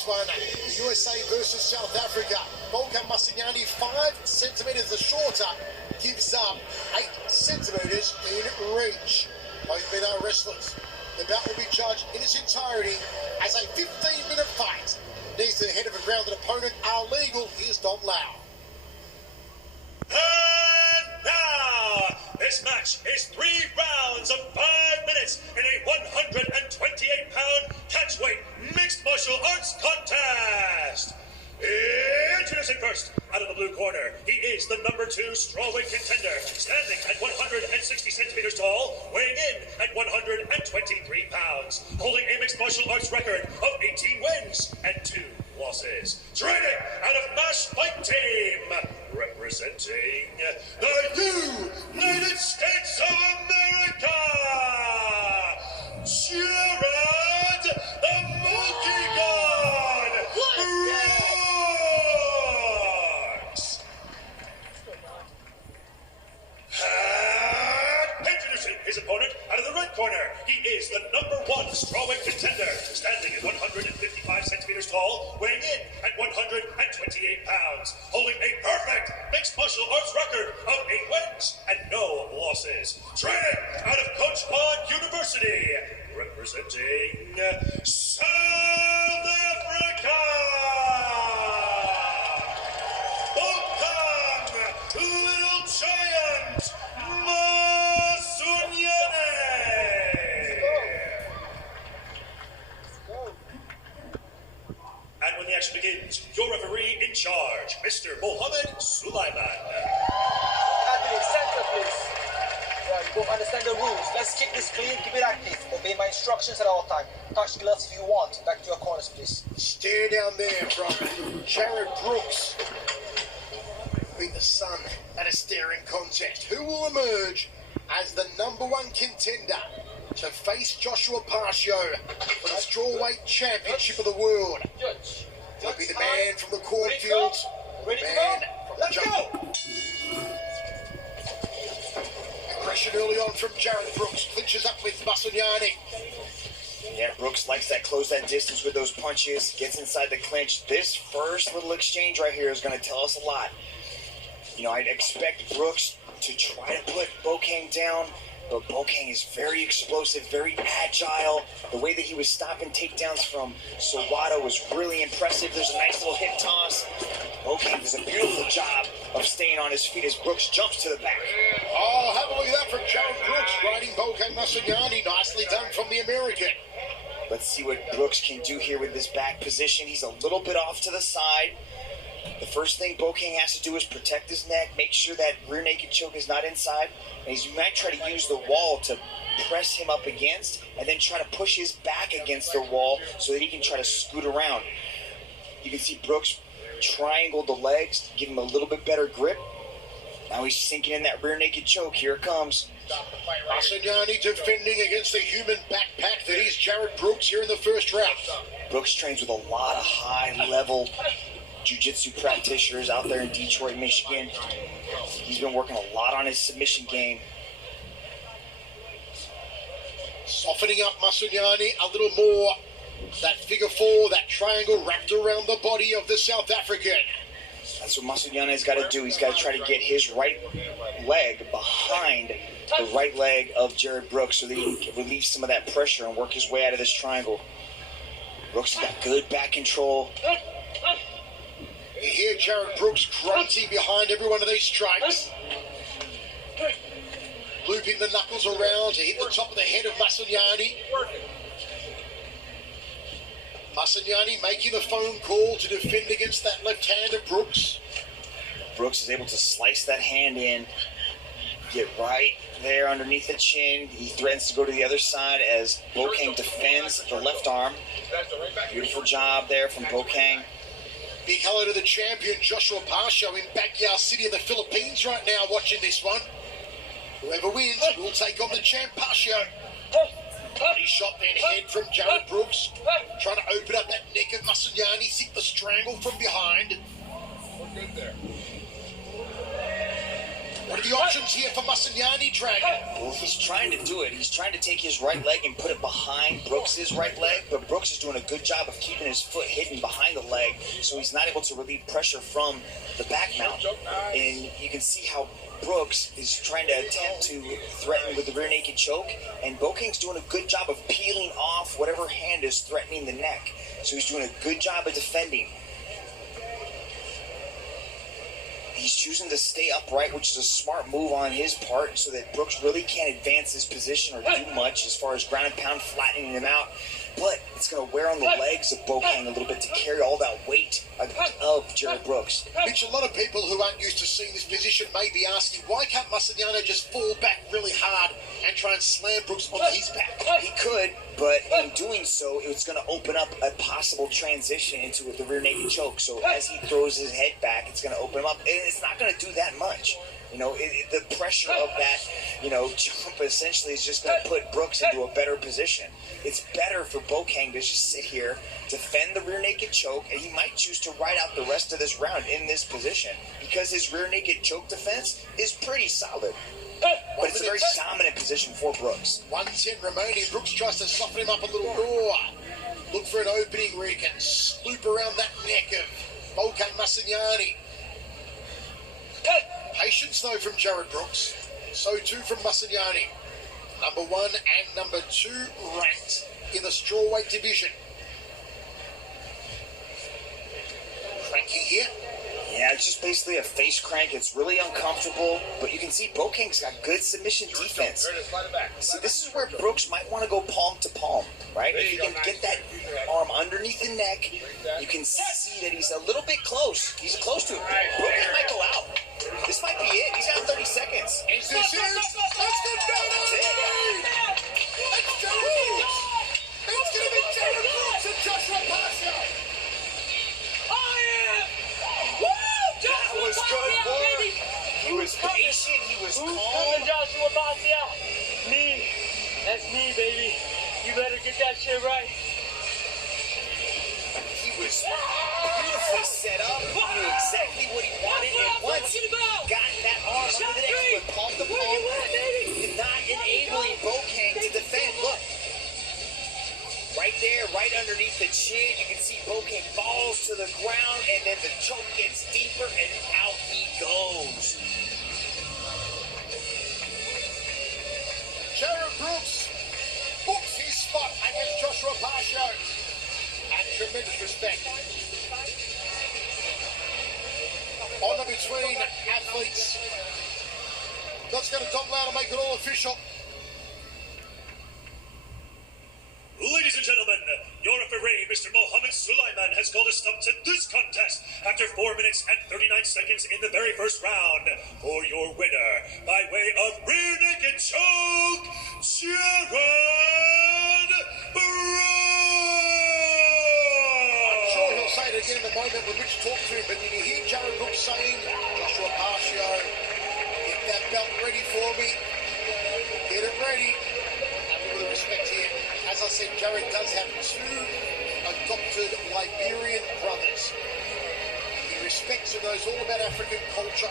this one. USA versus South Africa. Bokang Masunyane 5 centimetres shorter gives up 8 centimetres in reach. Both men are wrestlers. The bout will be judged in its entirety as a 15-minute fight. Knees to the head of a grounded opponent are legal. Here's Don Lau. And now, this match is 3 rounds of 5 minutes in a 128-pound catchweight mixed martial arts contest. Introducing first, out of the blue corner, he is the number 2 strawweight contender, standing at 160 centimeters tall, weighing in at 123 pounds, holding a mixed martial arts record of 18 wins and 2 losses. Training out of Mash Fight Team, representing the United States of America, Jared the Monkey God Brooks. And introducing his opponent out of the red corner, he is the number 1 strawweight contender, standing at 155 centimeters tall, weighing in at 128 pounds, holding a perfect mixed martial arts record of 8 wins and no losses. Training out of Coach Bond University, representing South Africa, Bokang, Little Giant, Masunyane. And when the action begins, your referee in charge, Mr. Mohammed Sulaiman. Admin, center please. Yeah, you both understand the rules. Let's keep this clean, keep it active. Obey my instructions at all time. Touch gloves if you want. Back to your corners, please. Stare down there from Jared Brooks. Be the son at a staring contest. Who will emerge as the number 1 contender to face Joshua Pasio for the strawweight championship of the world? He'll be the man from the cornfields, the man from the jungle. Aggression early on from Jared Brooks, clinches up with Masunyane. Yeah, Brooks likes that, close that distance with those punches, gets inside the clinch. This first little exchange right here is going to tell us a lot. You know, I'd expect Brooks to try to put Bokang down, but Bokang is very explosive, very agile. The way that he was stopping takedowns from Sawada was really impressive. There's a nice little hip toss. Bokang does a beautiful job of staying on his feet as Brooks jumps to the back. Oh, have a look at that from Jared Brooks, riding Bokang Masunyane. Nicely done from the American. Let's see what Brooks can do here with this back position. He's a little bit off to the side. The first thing Bokang has to do is protect his neck, make sure that rear naked choke is not inside, and he might try to use the wall to press him up against, and then try to push his back against the wall so that he can try to scoot around. You can see Brooks triangle the legs, give him a little bit better grip. Now he's sinking in that rear naked choke. Here it comes. Masunyane defending against the human backpack that is Jared Brooks here in the first round. Brooks trains with a lot of high-level jiu-jitsu practitioners out there in Detroit, Michigan. He's been working a lot on his submission game. Softening up Masunyane a little more. That figure 4, that triangle wrapped around the body of the South African. That's what Masunyane's got to do. He's got to try to get his right leg behind the right leg of Jared Brooks so that he can relieve some of that pressure and work his way out of this triangle. Brooks has got good back control. You hear Jared Brooks grunting behind every one of these strikes. Looping the knuckles around to hit the top of the head of Masunyane. Masunyane making the phone call to defend against that left hand of Brooks. Brooks is able to slice that hand in, get right there underneath the chin. He threatens to go to the other side as Bokang defends the left arm. Beautiful job there from Bokang. Big hello to the champion, Joshua Pasio, in Backyard City of the Philippines right now watching this one. Whoever wins will take on the champ, Pasio. Body shot then head from Jared Brooks. Trying to open up that neck of Masunyane, seek the strangle from behind. We're good there. What are the options here for Masunyane, Dragon? Well, he's trying to do it. He's trying to take his right leg and put it behind Brooks's right leg, but Brooks is doing a good job of keeping his foot hidden behind the leg, so he's not able to relieve pressure from the back mount. And you can see how Brooks is trying to attempt to threaten with the rear naked choke, and Bokang's doing a good job of peeling off whatever hand is threatening the neck. So he's doing a good job of defending. He's choosing to stay upright, which is a smart move on his part, so that Brooks really can't advance his position or do much as far as ground and pound flattening him out. But it's going to wear on the legs of Bokang a little bit to carry all that weight of Jared Brooks. Mitch, a lot of people who aren't used to seeing this position may be asking, why can't Masunyane just fall back really hard and try and slam Brooks on his back? He could, but in doing so, it's going to open up a possible transition into the rear naked choke. So as he throws his head back, it's going to open him up, and it's not going to do that much. You know, the pressure of that, jump essentially is just going to put Brooks into a better position. It's better for Bokang to just sit here, defend the rear naked choke, and he might choose to ride out the rest of this round in this position because his rear naked choke defense is pretty solid. But it's a very dominant position for Brooks. 1:10 remaining. Brooks tries to soften him up a little more. Look for an opening where he can loop around that neck of Bokang Masunyane. Patience, though, from Jared Brooks. So too from Masunyane. Number 1 and number 2 ranked in the strawweight division. Cranking here. Yeah, it's just basically a face crank. It's really uncomfortable, but you can see Bokang's got good submission defense. See, this is where Brooks might want to go palm to palm, right? If he can get that arm underneath the neck, you can see that he's a little bit close. He's close to it. Bokang might go out. This might be it. He's got 30 seconds. Is this it? That's the Jared! It's Jared Brooks! It's going to be Jared Brooks and Joshua Pasha! That was good work. He was patient. He was calm. Joshua Pasha? Me. That's me, baby. You better get that shit right. He was beautifully set up. He knew exactly what he wanted. And once he got that arm under the neck, he went palm to palm, not enabling Bokang to defend. Look. Right there, right underneath the chin, you can see Bokang falls to the ground, and then the choke gets deeper, and out he goes. Jared Brooks books his spot against Joshua Pasha. And tremendous respect. Honor between athletes. Let's go to Tom Loud and make it all official. Ladies and gentlemen, your referee, Mr. Mohammed Sulaiman, has called a stop to this contest after 4 minutes and 39 seconds in the very first round. For your winner, by way of rear naked choke, Jared Brooks! I'm sure he'll say it again in the moment when Rich talks to him, but did you hear Jared Brooks saying, Joshua Pasha, get that belt ready for me. Get it ready. And with the respect here, as I said, Jared does have 2 adopted Liberian brothers. He respects and knows all about African culture.